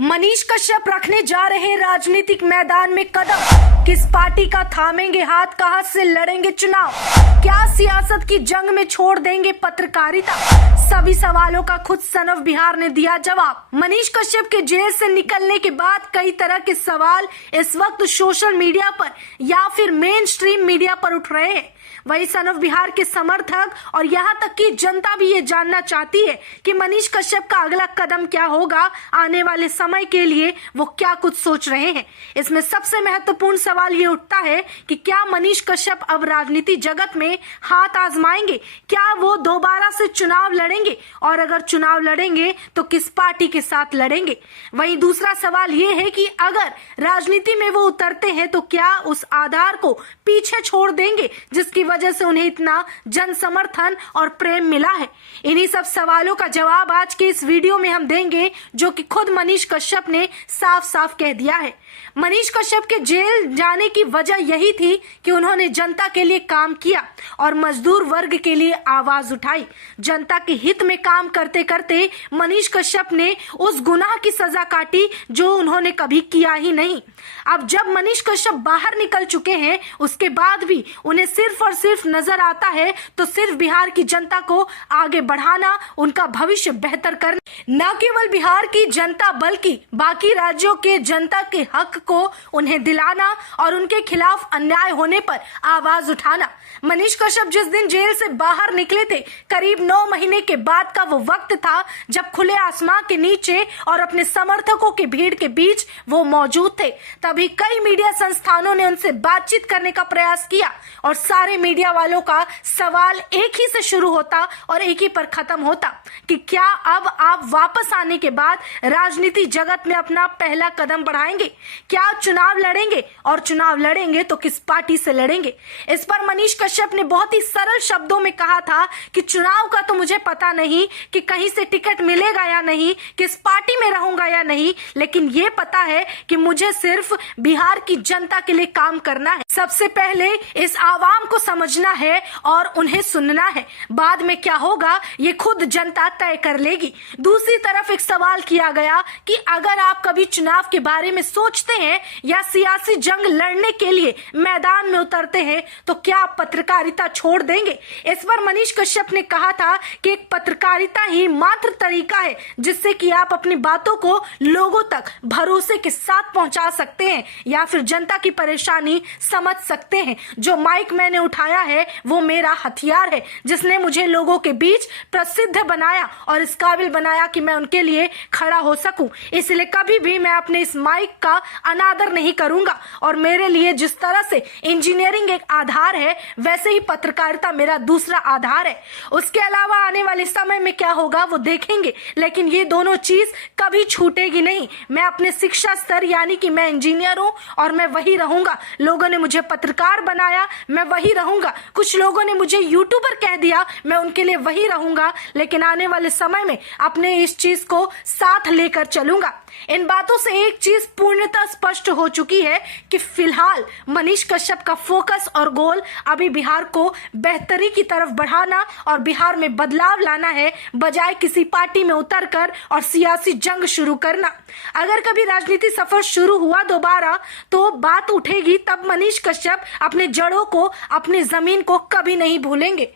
मनीष कश्यप रखने जा रहे राजनीतिक मैदान में कदम, किस पार्टी का थामेंगे हाथ, कहां से लड़ेंगे चुनाव, क्या सियासत की जंग में छोड़ देंगे पत्रकारिता, सभी सवालों का खुद सन ऑफ बिहार ने दिया जवाब। मनीष कश्यप के जेल से निकलने के बाद कई तरह के सवाल इस वक्त सोशल मीडिया पर या फिर मेन स्ट्रीम मीडिया पर उठ रहे हैं। वही सन ऑफ बिहार के समर्थक और यहाँ तक कि जनता भी ये जानना चाहती है कि मनीष कश्यप का अगला कदम क्या होगा, आने वाले समय के लिए वो क्या कुछ सोच रहे हैं। इसमें सबसे महत्वपूर्ण सवाल ये उठता है कि क्या मनीष कश्यप अब राजनीति जगत में हाथ आजमाएंगे, क्या वो दोबारा से चुनाव लड़ेंगे और अगर चुनाव लड़ेंगे तो किस पार्टी के साथ लड़ेंगे। वहीं दूसरा सवाल ये है कि अगर राजनीति में वो उतरते हैं तो क्या उस आधार को पीछे छोड़ देंगे जिसकी वजह से उन्हें इतना जन समर्थन और प्रेम मिला है। इन्हीं सब सवालों का जवाब आज के इस वीडियो में हम देंगे, जो कि खुद मनीष कश्यप ने साफ साफ कह दिया है। मनीष कश्यप के जेल जाने की वजह यही थी कि उन्होंने जनता के लिए काम किया और मजदूर वर्ग के लिए आवाज उठाई। जनता के हित में काम करते करते मनीष कश्यप ने उस गुनाह की सजा काटी जो उन्होंने कभी किया ही नहीं। अब जब मनीष कश्यप बाहर निकल चुके हैं, उसके बाद भी उन्हें सिर्फ और सिर्फ नजर आता है तो सिर्फ बिहार की जनता को आगे बढ़ाना, उनका भविष्य बेहतर करना, न केवल बिहार की जनता बल्कि बाकी राज्यों के जनता के हक को उन्हें दिलाना और उनके खिलाफ अन्याय होने पर आवाज उठाना। मनीष कश्यप जिस दिन जेल से बाहर निकले थे, करीब 9 महीने के बाद का वो वक्त था जब खुले आसमां के नीचे और अपने समर्थकों की भीड़ के बीच वो मौजूद थे। तभी कई मीडिया संस्थानों ने उनसे बातचीत करने का प्रयास किया और सारे मीडिया वालों का सवाल एक ही से शुरू होता और एक ही पर खत्म होता कि क्या अब आप वापस आने के बाद राजनीति जगत में अपना पहला कदम बढ़ाएंगे, क्या चुनाव लड़ेंगे और चुनाव लड़ेंगे तो किस पार्टी से लड़ेंगे। इस पर मनीष कश्यप ने बहुत ही सरल शब्दों में कहा था कि चुनाव का तो मुझे पता नहीं कि कहीं से टिकट मिलेगा या नहीं, किस पार्टी में रहूंगा या नहीं, लेकिन ये पता है कि मुझे सिर्फ बिहार की जनता के लिए काम करना है। सबसे पहले इस आवाम को समझना है और उन्हें सुनना है, बाद में क्या होगा ये खुद जनता तय कर लेगी। दूसरी तरफ एक सवाल किया गया कि अगर आप कभी चुनाव के बारे में सोचते हैं या सियासी जंग लड़ने के लिए मैदान में उतरते हैं तो क्या आप पत्रकारिता छोड़ देंगे। इस पर मनीष कश्यप ने कहा था कि एक पत्रकारिता ही मात्र तरीका है जिससे कि आप अपनी बातों को लोगों तक भरोसे के साथ पहुंचा सकते हैं या फिर जनता की परेशानी समझ सकते हैं। जो माइक मैंने उठाया है वो मेरा हथियार है जिसने मुझे लोगों के बीच प्रसिद्ध बनाया और इस काबिल बनाया कि मैं उनके लिए खड़ा हो सकूं। इसलिए कभी भी मैं अपने इस माइक का अनादर नहीं करूंगा और मेरे लिए जिस तरह से इंजीनियरिंग एक आधार है वैसे ही पत्रकारिता मेरा दूसरा आधार है। उसके अलावा आने वाले समय में क्या होगा वो देखेंगे, लेकिन ये दोनों चीज कभी छूटेगी नहीं। मैं अपने शिक्षा स्तर यानी कि मैं इंजीनियर हूं और मैं वही रहूंगा। लोगों ने मुझे पत्रकार बनाया, मैं वही रहूंगा। कुछ लोगों ने मुझे यूट्यूबर कह दिया, मैं उनके लिए वही रहूंगा, लेकिन आने वाले समय में अपने इस चीज को साथ लेकर चलूंगा। इन बातों से एक चीज पूर्णतः स्पष्ट हो चुकी है कि फिलहाल मनीष कश्यप का फोकस और गोल अभी बिहार को बेहतरी की तरफ बढ़ाना और बिहार में बदलाव लाना है, बजाय किसी पार्टी में उतरकर और सियासी जंग शुरू करना। अगर कभी राजनीति सफर शुरू हुआ दोबारा तो बात उठेगी, तब मनीष कश्यप अपने जड़ों को, अपनी जमीन को कभी नहीं भूलेंगे।